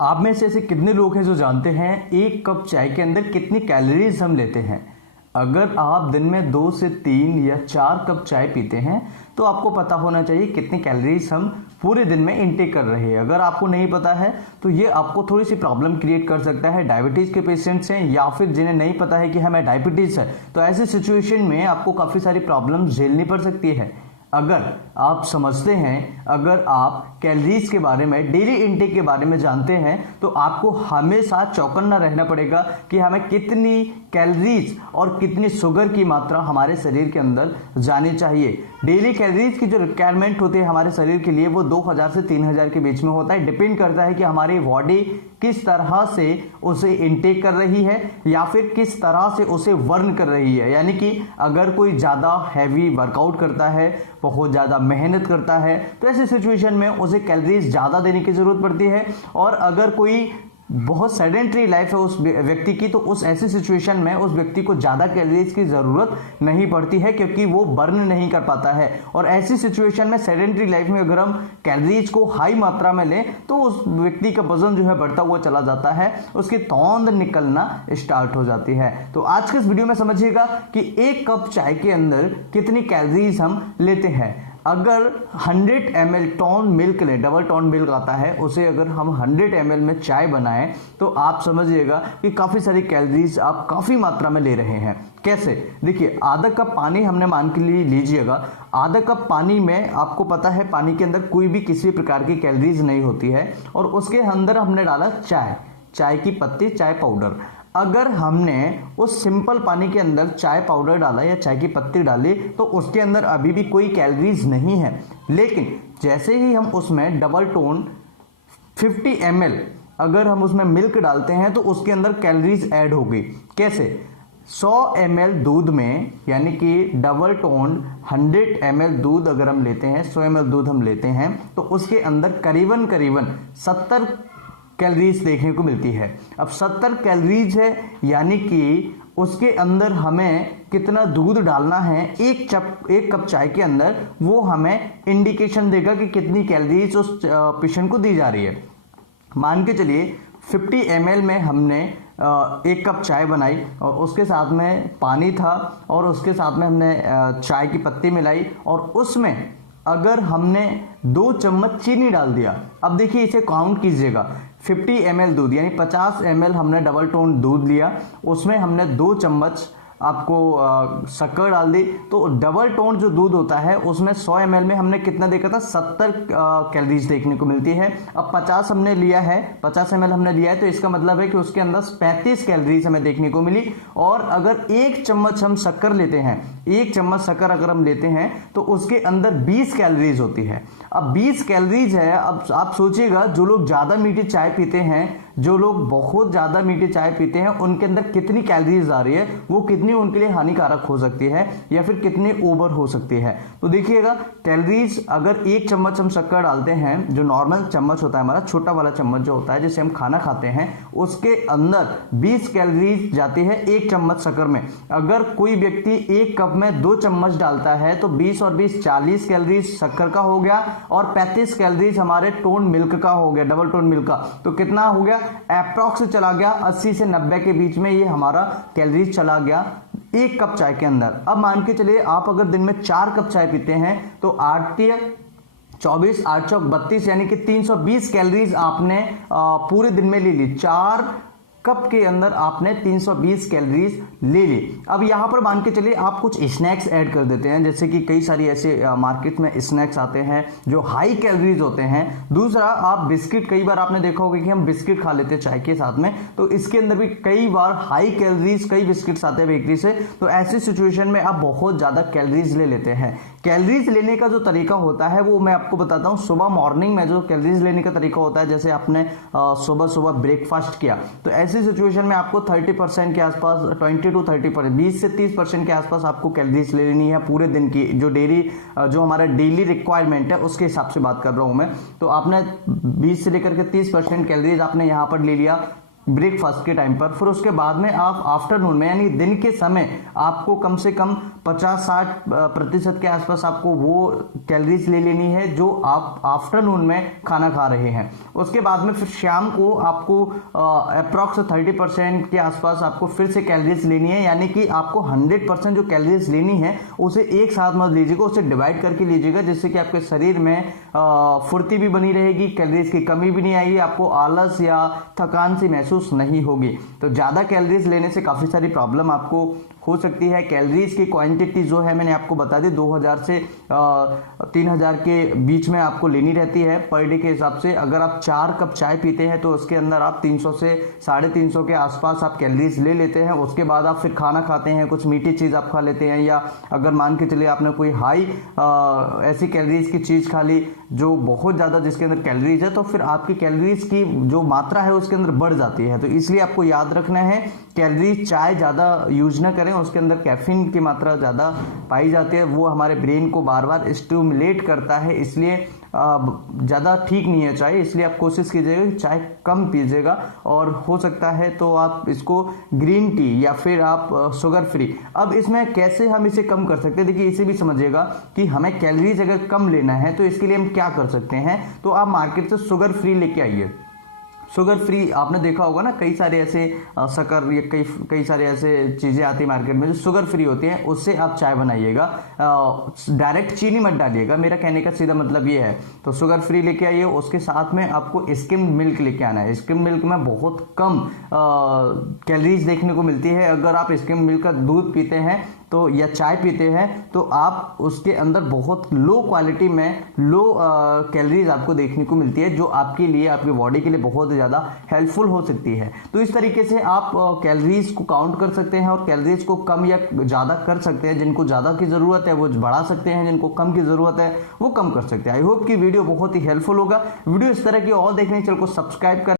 आप में से ऐसे कितने लोग हैं जो जानते हैं एक कप चाय के अंदर कितनी कैलोरीज हम लेते हैं। अगर आप दिन में 2 से 3 या 4 कप चाय पीते हैं तो आपको पता होना चाहिए कितनी कैलोरीज हम पूरे दिन में इनटेक कर रहे हैं। अगर आपको नहीं पता है तो ये आपको थोड़ी सी प्रॉब्लम क्रिएट कर सकता है। डायबिटीज के पेशेंट्स हैं या फिर जिन्हें नहीं पता है कि हमें डायबिटीज है, तो ऐसे सिचुएशन में आपको काफी सारी प्रॉब्लम झेलनी पड़ सकती है। अगर आप समझते हैं, अगर आप कैलोरीज के बारे में, डेली इनटेक के बारे में जानते हैं, तो आपको हमेशा चौकन्ना रहना पड़ेगा कि हमें कितनी कैलोरीज और कितनी शुगर की मात्रा हमारे शरीर के अंदर जानी चाहिए। डेली कैलोरीज की जो रिक्वायरमेंट होती है हमारे शरीर के लिए वो 2000 से 3000 के बीच में होता है। डिपेंड करता है कि हमारी बॉडी किस तरह से उसे इनटेक कर रही है या फिर किस तरह से उसे वर्न कर रही है। यानी कि अगर कोई ज्यादा हैवी वर्कआउट करता है, बहुत ज्यादा मेहनत करता है, तो ऐसे सिचुएशन में उसे कैलोरीज ज्यादा देने की जरूरत पड़ती है। और अगर कोई बहुत सेडेंटरी लाइफ है उस व्यक्ति की, तो उस ऐसी सिचुएशन में उस व्यक्ति को ज्यादा कैलोरीज की जरूरत नहीं पड़ती है, क्योंकि वो बर्न नहीं कर पाता है। और ऐसी सिचुएशन में, सेडेंटरी लाइफ में अगर हम कैलोरीज को हाई मात्रा में लें तो उस व्यक्ति का वजन जो है बढ़ता हुआ चला जाता है, उसकी तौंद निकलना स्टार्ट हो जाती है। तो आज के इस वीडियो में समझिएगा कि एक कप चाय के अंदर कितनी कैलोरीज हम लेते हैं। अगर 100 ml टोन मिल्क लें, डबल टोन मिल्क आता है, उसे अगर हम 100 ml में चाय बनाएं तो आप समझिएगा कि काफी सारी कैलोरीज आप काफी मात्रा में ले रहे हैं। कैसे? देखिए, आधा कप पानी हमने मान के लिए लीजिएगा। आधा कप पानी में आपको पता है पानी के अंदर कोई भी किसी प्रकार की कैलोरीज नहीं होती है, और उसके अंदर हमने डाला चाय की पत्ती, चाय पाउडर। अगर हमने उस सिंपल पानी के अंदर चाय पाउडर डाला या चाय की पत्ती डाली तो उसके अंदर अभी भी कोई कैलोरीज नहीं है। लेकिन जैसे ही हम उसमें डबल टोन 50 ml अगर हम उसमें मिल्क डालते हैं तो उसके अंदर कैलोरीज ऐड होगी। कैसे? 100 ml दूध में, यानी कि डबल टोन 100 ml दूध अगर हम लेते हैं, 100 ml दूध हम लेते हैं, तो उसके अंदर करीबन 70 कैलोरीज देखने को मिलती है। अब 70 कैलोरीज है, यानी कि उसके अंदर हमें कितना दूध डालना है एक कप चाय के अंदर, वो हमें इंडिकेशन देगा कि कितनी कैलोरीज उस पेशेंट को दी जा रही है। मान के चलिए 50 ml में हमने एक कप चाय बनाई और उसके साथ में पानी था और उसके साथ में हमने चाय की पत्ती मिलाई और उसमें अगर हमने 2 चम्मच चीनी डाल दिया। अब देखिए, इसे काउंट कीजिएगा। 50 ml दूध, यानी 50 ml हमने डबल टोन दूध लिया, उसमें हमने 2 चम्मच आपको शक्कर डाल दी, तो डबल टोन जो दूध होता है उसमें 100 ml में हमने कितना देखा था? 70 कैलोरीज देखने को मिलती है। अब 50 हमने लिया है, 50 ml हमने लिया है, तो इसका मतलब है कि उसके अंदर 35 कैलोरीज हमें देखने को मिली। और अगर 1 चम्मच हम शक्कर लेते हैं, 1 चम्मच शक्कर अगर हम लेते हैं तो उसके अंदर 20 कैलोरीज होती है। अब 20 कैलोरीज है। अब आप सोचिएगा, जो लोग ज्यादा मीठी चाय पीते हैं, जो लोग बहुत ज्यादा मीठी चाय पीते हैं, उनके अंदर कितनी कैलोरीज आ रही है, वो कितनी उनके लिए हानिकारक हो सकती है या फिर कितनी ओवर हो सकती है। तो देखिएगा, कैलोरीज अगर 1 चम्मच हम शक्कर डालते हैं, जो नॉर्मल चम्मच होता है हमारा, छोटा वाला चम्मच जो होता है जिससे हम खाना खाते हैं, उसके अंदर 20 कैलोरीज जाती है 1 चम्मच शक्कर में। अगर कोई व्यक्ति 1 कप में 2 चम्मच डालता है तो 20 और 20 40 कैलोरीज शक्कर का हो गया और 35 कैलोरीज हमारे टोन मिल्क का हो गया, डबल टोन मिल्क का। तो कितना हो गया? अप्रॉक्स चला गया 80 से 90 के बीच में, ये हमारा कैलोरीज चला गया 1 कप चाय के अंदर। अब मान के चलिए आप अगर दिन में 4 कप चाय पीते हैं तो 8 24 8 चौक 32, यानी कि 320 कैलोरीज आपने पूरे दिन में ले ली। 4 कप के अंदर आपने 320 कैलोरीज ले ली। अब यहां पर मान के चलिए आप कुछ स्नैक्स ऐड कर देते हैं, जैसे कि कई सारी ऐसे मार्केट में स्नैक्स आते हैं जो हाई कैलोरीज होते हैं। दूसरा, आप बिस्किट, कई बार आपने देखा होगा कि हम बिस्किट खा लेते हैं चाय के साथ में, तो इसके अंदर भी कई बार हाई कैलोरीज कई बिस्किट्स आते हैं बेकरी से। तो ऐसी सिचुएशन में आप बहुत ज्यादा कैलोरीज ले लेते हैं। कैलोरीज लेने का जो तरीका होता है वो मैं आपको बताता हूं। सुबह मॉर्निंग में जो कैलोरीज लेने का तरीका होता है, जैसे आपने सुबह सुबह ब्रेकफास्ट किया, तो ऐसी सिचुएशन में आपको 30% के आसपास, 20 to 30%, 20 से 30% के आसपास आपको कैलोरीज ले लेनी है पूरे दिन की। जो जो हमारा डेली रिक्वायरमेंट है उसके हिसाब से बात कर रहा हूं मैं। तो आपने 20 से लेकर के 30% कैलोरीज आपने यहां पर ले लिया ब्रेकफास्ट के टाइम पर। फिर उसके बाद में आप आफ्टरनून में, यानी दिन के समय, आपको कम से कम 50-60% के आसपास आपको वो कैलोरीज ले लेनी है जो आप आफ्टरनून में खाना खा रहे हैं। उसके बाद में फिर शाम को आपको अप्रॉक्स 30% के आसपास आपको फिर से कैलोरीज लेनी है, यानी कि आपको 100% जो कैलोरीज लेनी है उसे एक साथ मत लीजिएगा, उसे डिवाइड करके लीजिएगा, जिससे कि आपके शरीर में फुर्ती भी बनी रहेगी, कैलोरीज की कमी भी नहीं आएगी, आपको आलस या थकान सी महसूस नहीं होगी। तो ज्यादा कैलोरीज लेने से काफी सारी प्रॉब्लम आपको हो सकती है। कैलोरीज की क्वांटिटी जो है मैंने आपको बता दी 2000 से 3000 के बीच में आपको लेनी रहती है पर डे के हिसाब से। अगर आप 4 कप चाय पीते हैं तो उसके अंदर आप 300 से 350 के आसपास आप कैलोरीज ले लेते हैं। उसके बाद आप फिर खाना खाते हैं, कुछ मीठी चीज आप खा लेते हैं, या अगर मान के चलिए आपने कोई हाई ऐसी कैलोरीज की चीज खा ली जो बहुत ज्यादा जिसके अंदर कैलोरीज है, तो फिर आपकी कैलोरीज की जो मात्रा है उसके अंदर बढ़ जाती है। तो इसलिए आपको याद रखना है कैलोरीज चाय ज्यादा यूज ना करें, उसके अंदर कैफीन की मात्रा ज्यादा पाई जाती है, वो हमारे ब्रेन को बार बार स्टिमुलेट करता है, इसलिए ज्यादा ठीक नहीं है चाय। इसलिए आप कोशिश कीजिएगा कि चाय कम पीजिएगा, और हो सकता है तो आप इसको ग्रीन टी या फिर आप शुगर फ्री। अब इसमें कैसे हम इसे कम कर सकते हैं, देखिए इसे भी समझिएगा कि हमें कैलोरीज अगर कम लेना है तो इसके लिए हम क्या कर सकते हैं। तो आप मार्केट से शुगर फ्री लेके आइए। शुगर फ्री आपने देखा होगा ना, कई सारे ऐसे शक्कर या कई सारे ऐसे चीजें आती है मार्केट में जो शुगर फ्री होती हैं, उससे आप चाय बनाइएगा, डायरेक्ट चीनी मत डालिएगा, मेरा कहने का सीधा मतलब ये है। तो शुगर फ्री लेके आइए, उसके साथ में आपको स्किम मिल्क लेके आना है। स्किम मिल्क में बहुत कम कैलोरीज देखने को मिलती है। अगर आप स्किम मिल्क का दूध पीते हैं तो या चाय पीते हैं तो आप उसके अंदर बहुत लो क्वालिटी में लो कैलोरीज आपको देखने को मिलती है, जो आपके लिए आपकी बॉडी के लिए बहुत ज़्यादा हेल्पफुल हो सकती है। तो इस तरीके से आप कैलोरीज को काउंट कर सकते हैं और कैलोरीज को कम या ज़्यादा कर सकते हैं। जिनको ज़्यादा की ज़रूरत है वो बढ़ा सकते हैं, जिनको कम की ज़रूरत है वो कम कर सकते हैं। आई होप कि वीडियो बहुत ही हेल्पफुल होगा। वीडियो इस तरह की और देखने चैनल को सब्सक्राइब कर